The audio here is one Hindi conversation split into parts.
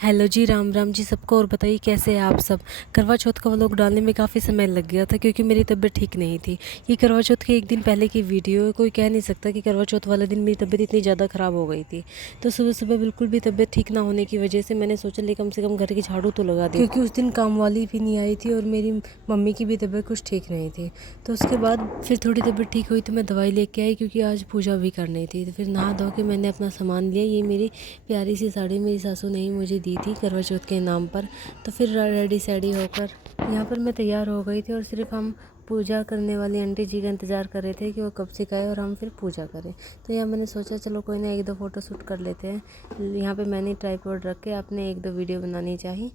हेलो जी, राम राम जी सबको। और बताइए कैसे हैं आप सब। करवा चौथ का व्लॉग डालने में काफ़ी समय लग गया था क्योंकि मेरी तबीयत ठीक नहीं थी। ये करवा चौथ के एक दिन पहले की वीडियो है। कोई कह नहीं सकता कि करवा चौथ वाला दिन मेरी तबीयत इतनी ज़्यादा ख़राब हो गई थी। तो सुबह सुबह बिल्कुल भी तबीयत ठीक ना होने की वजह से मैंने सोचा ले कम से कम घर की झाड़ू तो लगा दी, क्योंकि उस दिन काम वाली भी नहीं आई थी और मेरी मम्मी की भी तबीयत कुछ ठीक नहीं थी। तो उसके बाद फिर थोड़ी तबीयत ठीक हुई तो मैं दवाई लेके आई क्योंकि आज पूजा भी करनी थी। तो फिर नहा धो के मैंने अपना सामान लिया। ये मेरी प्यारी सी साड़ी मेरी सासू ने ही मुझे दी थी करवा चौथ के नाम पर। तो फिर रेडी सेडी होकर यहाँ पर मैं तैयार हो गई थी और सिर्फ हम पूजा करने वाली आंटी जी का इंतज़ार कर रहे थे कि वो कब से आए और हम फिर पूजा करें। तो यहाँ मैंने सोचा चलो कोई ना एक दो फ़ोटो शूट कर लेते हैं। यहाँ पे मैंने ट्राइपॉड रख के आपने एक दो वीडियो बनानी चाहिए।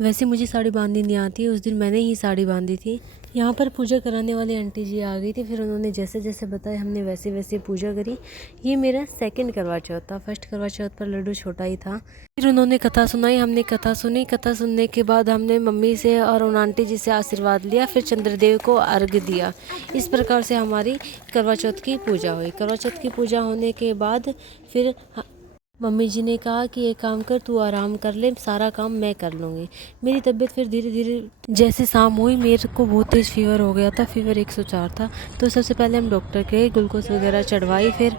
वैसे मुझे साड़ी बांधनी नहीं आती है, उस दिन मैंने ही साड़ी बांधी थी। यहाँ पर पूजा कराने वाली आंटी जी आ गई थी। फिर उन्होंने जैसे जैसे बताया हमने वैसे वैसे पूजा करी। ये मेरा सेकंड करवा चौथ था। फर्स्ट करवा चौथ पर लड्डू छोटा ही था। फिर उन्होंने कथा सुनाई, हमने कथा सुनी। कथा सुनने के बाद हमने मम्मी से और उन आंटी जी से आशीर्वाद लिया। फिर चंद्रदेव को अर्घ दिया। इस प्रकार से हमारी करवा चौथ की पूजा हुई। करवा चौथ की पूजा होने के बाद फिर मम्मी जी ने कहा कि एक काम कर, तू आराम कर ले, सारा काम मैं कर लूँगी। मेरी तबीयत फिर धीरे धीरे जैसे शाम हुई मेरे को बहुत तेज़ फीवर हो गया था। फीवर 104 था। तो सबसे पहले हम डॉक्टर के ग्लूकोज वगैरह चढ़वाई। फिर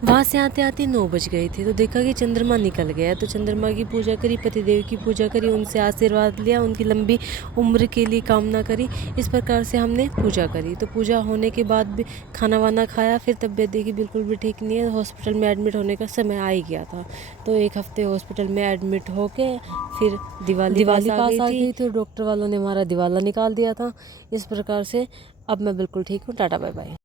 वहाँ से आते आते 9 बज गई थी। तो देखा कि चंद्रमा निकल गया। तो चंद्रमा की पूजा करी, पतिदेव की पूजा करी, उनसे आशीर्वाद लिया, उनकी लंबी उम्र के लिए कामना करी। इस प्रकार से हमने पूजा करी। तो पूजा होने के बाद भी खाना वाना खाया। फिर तबीयत देखी बिल्कुल भी ठीक नहीं है। हॉस्पिटल में एडमिट होने का समय आ ही गया था। तो एक हफ्ते हॉस्पिटल में एडमिट होके फिर दिवाली पास आ गई थी। तो डॉक्टर वालों ने हमारा दिवाला निकाल दिया था। इस प्रकार से अब मैं बिल्कुल ठीक हूँ। Tata bye bye.